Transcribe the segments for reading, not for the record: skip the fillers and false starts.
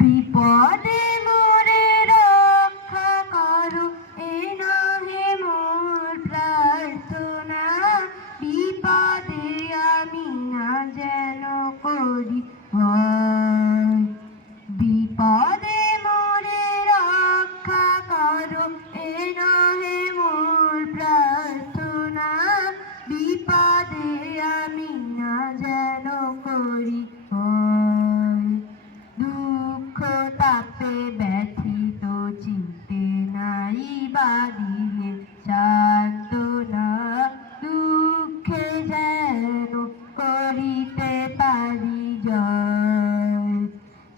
বিপদে মোরে রক্ষা করো, এ নহে মোর প্রার্থনা। বিপদে আমি না যেন করি ভয়। বিপদে মোরে রক্ষা করো, এ নহে মোর প্রার্থনা। বিপদে আমি না যেন করি ভয়। দুঃখ তাপে ব্যথিত চিত্তে নাই বাঁধিলে সান্ত্বনা। দুঃখে যেন করিতে পারি জয়।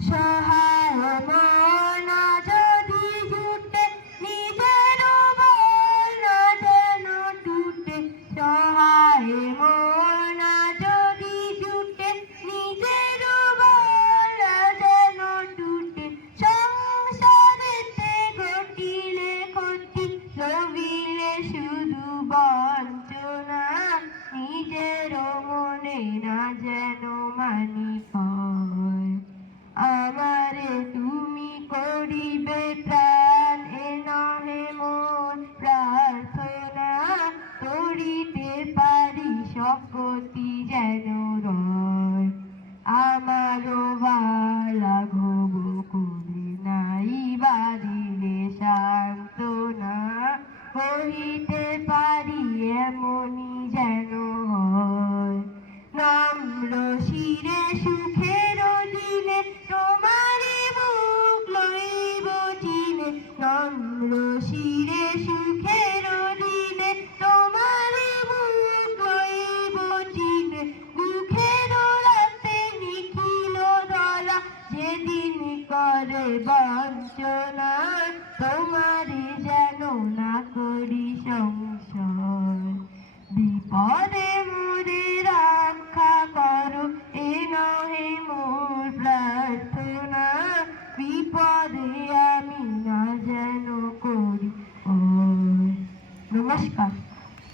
সহায় মন যদি জুটে, নিজের বল না যেন টুটে। সহায় মন যদি জুটে, নিজের বল না যেন টুটে। সংসারেতে ঘটিলে ক্ষতি, রবিলে শুধু বঞ্চনা। নিজের মনে না যেন মানি ভয়। আমারে তুমি করিবে প্রাণ, এ নহে মোর প্রার্থনা। করিতে পারি শপথি যেন রয়। আমারও বালা ঘব করে নাই বাঁধিলে সান্ত্বনা। করিতে পারি এমনি যেন হয়। নম্র শিরে সুখের দিনে তোমারি মুখ লইব চিনে। নম্র শিরে সুখের দিনে তোমারি মুখ লইব চিনে। দুঃখের রাতে নিখিল দলা, যেদিন করে বঞ্চনা। তোমার